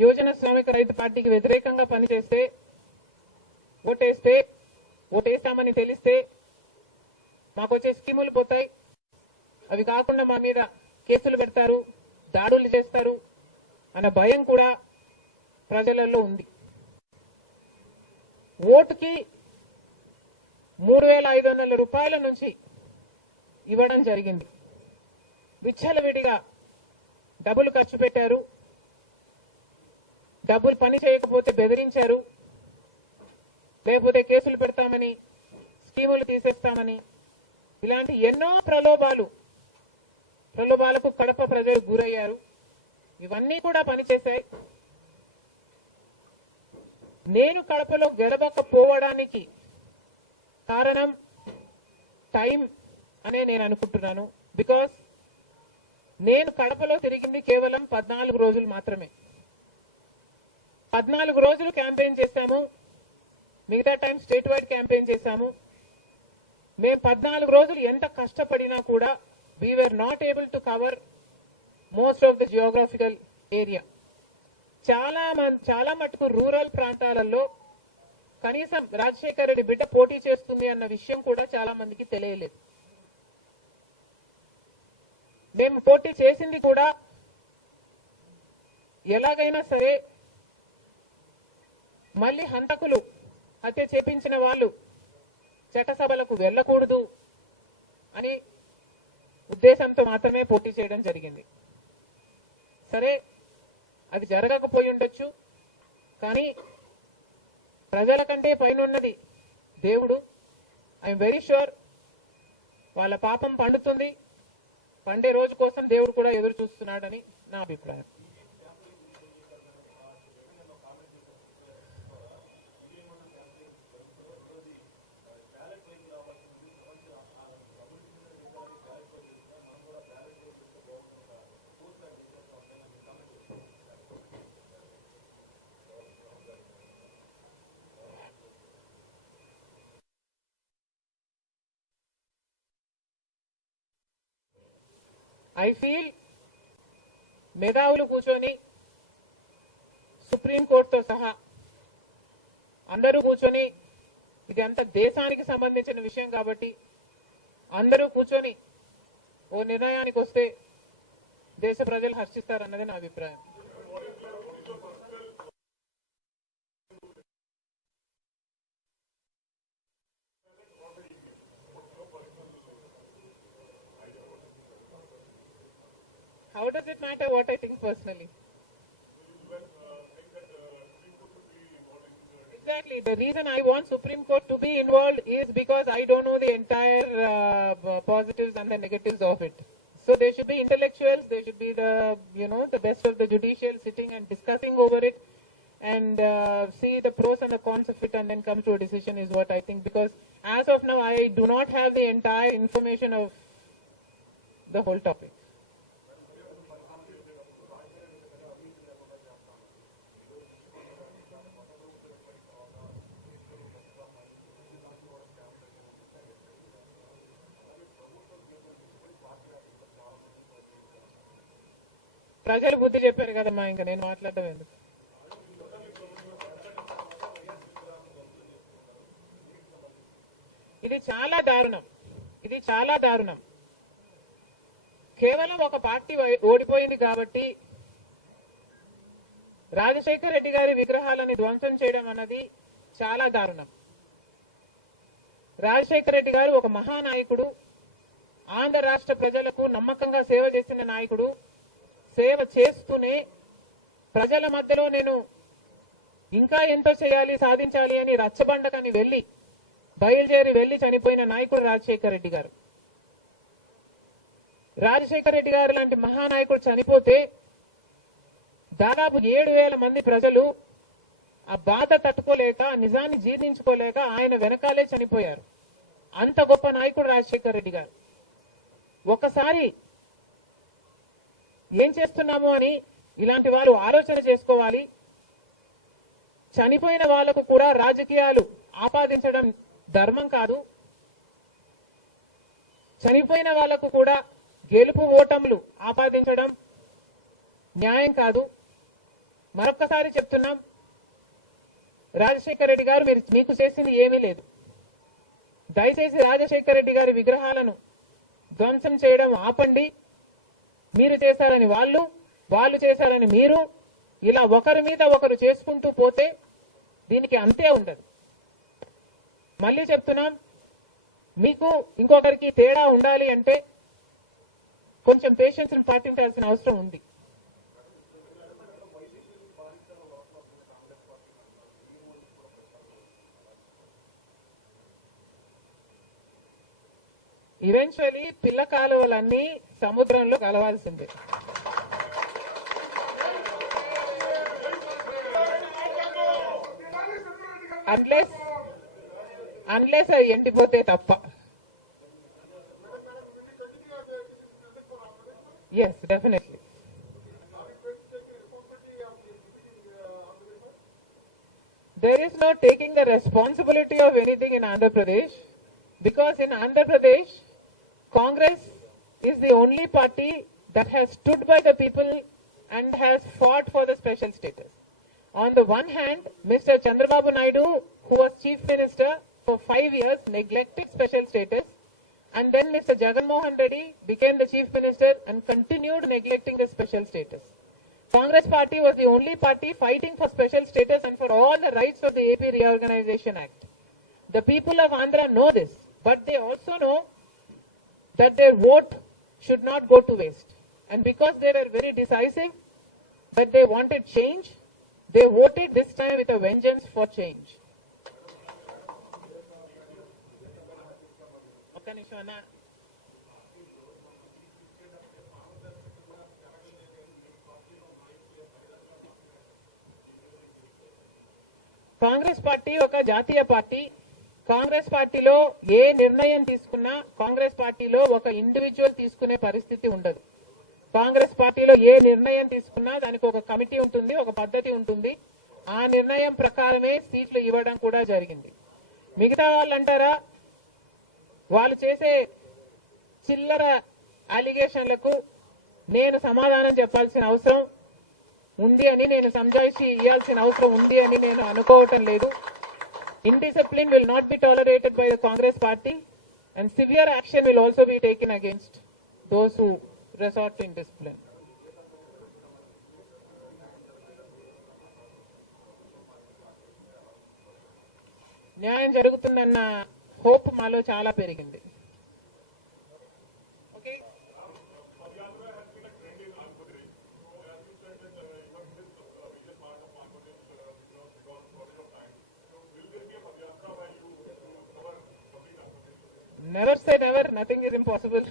యువజన శ్రామిక రైతు పార్టీకి వ్యతిరేకంగా పనిచేస్తే ఓటేస్తామని తెలిస్తే మాకు వచ్చే స్కీములు పోతాయి, అవి కాకుండా మా మీద కేసులు పెడతారు, దాడులు చేస్తారు అన్న భయం కూడా ప్రజలలో ఉంది. ఓటుకి 3,500 రూపాయల నుంచి ఇవ్వడం జరిగింది. విచ్చలవిడిగా డబ్బులు ఖర్చు పెట్టారు, డబ్బులు పని చేయకపోతే బెదిరించారు, లేకపోతే కేసులు పెడతామని, స్కీములు తీసేస్తామని, ఇలాంటి ఎన్నో ప్రలోభాలకు కడప ప్రజలు గురయ్యారు. ఇవన్నీ కూడా పనిచేశాయి. నేను కడపలో గెలవకపోవడానికి కారణం టైం అనే నేను అనుకుంటున్నాను. బికాస్ నేను కడపలో తిరిగింది కేవలం 14 రోజులు మాత్రమే. 14 రోజులు క్యాంపెయిన్ చేశాము, మిగతా టైం స్టేట్ వైడ్ క్యాంపెయిన్ చేశాము. మేము 14 రోజులు ఎంత కష్టపడినా కూడా we were not able to cover most of the geographical area. చాలా మటుకు రూరల్ ప్రాంతాలలో కనీసం రాజశేఖర్ రెడ్డి బిడ్డ పోటీ చేస్తుంది అన్న విషయం కూడా చాలా మందికి తెలియలేదు. మేము పోటీ చేసింది కూడా ఎలాగైనా సరే మళ్ళీ హంతకులు హత్య చేపించిన వాళ్ళు చట్టసభలకు వెళ్ళకూడదు అని ఉద్దేశంతో మాత్రమే పోటీ చేయడం జరిగింది. సరే, అది జరగకపోయి ఉండొచ్చు, కానీ ప్రజల కంటే పైన ఉన్నది దేవుడు. ఐఎమ్ వెరీ ష్యూర్ వాళ్ళ పాపం పండుతుంది, పండే రోజు కోసం దేవుడు కూడా ఎదురు చూస్తున్నాడని నా అభిప్రాయం. ఐ ఫీల్ మేధావులు కూర్చొని సుప్రీంకోర్టుతో సహా అందరూ కూర్చొని, ఇది అంత దేశానికి సంబంధించిన విషయం కాబట్టి అందరూ కూర్చొని ఓ నిర్ణయానికి వస్తే దేశ ప్రజలు హర్షిస్తారన్నది నా అభిప్రాయం. How does it matter what I think personally? Exactly. The reason I want Supreme Court to be involved is because I don't know the entire positives and the negatives of it. So there should be intellectuals, there should be the best of the judicial sitting and discussing over it and see the pros and the cons of it and then come to a decision is what I think. Because as of now, I do not have the entire information of the whole topic. ప్రజలు బుద్ధి చెప్పారు కదమ్మా, ఇంకా నేను మాట్లాడటం ఎందుకు. ఇది చాలా దారుణం. కేవలం ఒక పార్టీ ఓడిపోయింది కాబట్టి రాజశేఖర్ రెడ్డి గారి విగ్రహాలని ధ్వంసం చేయడం అన్నది చాలా దారుణం. రాజశేఖర్ రెడ్డి గారు ఒక మహానాయకుడు, ఆంధ్ర రాష్ట్ర ప్రజలకు నమ్మకంగా సేవ చేసిన నాయకుడు. సేవ చేస్తూనే ప్రజల మధ్యలో నేను ఇంకా ఎంతో చేయాలి, సాధించాలి అని రచ్చబండకని బయలుదేరి వెళ్లి చనిపోయిన నాయకుడు రాజశేఖర్ రెడ్డి గారు. రాజశేఖర్ రెడ్డి గారు లాంటి మహానాయకుడు చనిపోతే దాదాపు 7,000 మంది ప్రజలు ఆ బాధ తట్టుకోలేక, నిజాన్ని జీర్ణించుకోలేక ఆయన వెనకాలే చనిపోయారు. అంత గొప్ప నాయకుడు రాజశేఖర్ రెడ్డి గారు. ఒకసారి ఏం చేస్తున్నాము అని ఇలాంటి వాళ్ళు ఆలోచన చేసుకోవాలి. చనిపోయిన వాళ్లకు కూడా రాజకీయాలు ఆపాదించడం ధర్మం కాదు. చనిపోయిన వాళ్లకు కూడా గెలుపు ఓటములు ఆపాదించడం న్యాయం కాదు. మరొక్కసారి చెప్తున్నాం, రాజశేఖర రెడ్డి గారు మీకు చేసింది ఏమీ లేదు. దయచేసి రాజశేఖర రెడ్డి గారి విగ్రహాలను ధ్వంసం చేయడం ఆపండి. మీరు చేశారని వాళ్ళు చేశారని మీరు, ఇలా ఒకరి మీద ఒకరు చేసుకుంటూ పోతే దీనికి అంతే ఉండదు. మళ్ళీ చెప్తున్నాం, మీకు ఇంకొకరికి తేడా ఉండాలి అంటే కొంచెం పేషెన్స్ పాటించాల్సిన అవసరం ఉంది. ఈవెన్చువలీ పిల్ల కాలువలన్నీ సముద్రంలో కలవాల్సిందే. అన్లెస్ అవి ఎండిపోతే తప్ప. Yes, definitely. There is no taking the responsibility of anything in Andhra Pradesh, because in Andhra Pradesh, Congress is the only party that has stood by the people and has fought for the special status. On the one hand, Mr. Chandrababu Naidu, who was Chief Minister for 5 years, neglected special status, and then Mr. Jagan Mohan Reddy became the Chief Minister and continued neglecting the special status. Congress party was the only party fighting for special status and for all the rights of the AP Reorganization Act. The people of Andhra know this, but they also know that their vote should not go to waste. And because they were very decisive, that they wanted change, they voted this time with a vengeance for change. Congress party ఒక జాతీయ party. Congress పార్టీలో ఏ నిర్ణయం తీసుకున్నా కాంగ్రెస్ పార్టీలో ఒక individual తీసుకునే పరిస్థితి ఉండదు. కాంగ్రెస్ పార్టీలో ఏ నిర్ణయం తీసుకున్నా దానికి ఒక కమిటీ ఉంటుంది, ఒక పద్ధతి ఉంటుంది. ఆ నిర్ణయం ప్రకారమే సీట్లు ఇవ్వడం కూడా జరిగింది. మిగతా వాళ్ళు అంటారా, వాళ్ళు చేసే చిల్లర అలిగేషన్లకు నేను సమాధానం చెప్పాల్సిన అవసరం ఉంది అని, నేను సంజాయిషి ఇవ్వాల్సిన అవసరం ఉంది అని నేను అనుకోవటం లేదు. Indiscipline will not be tolerated by the Congress party, and severe action will also be taken against those who resort to indiscipline. న్యాయం జరుగుతుందన్న హోప్ మాలో చాలా పెరిగింది. Never say never, nothing is impossible.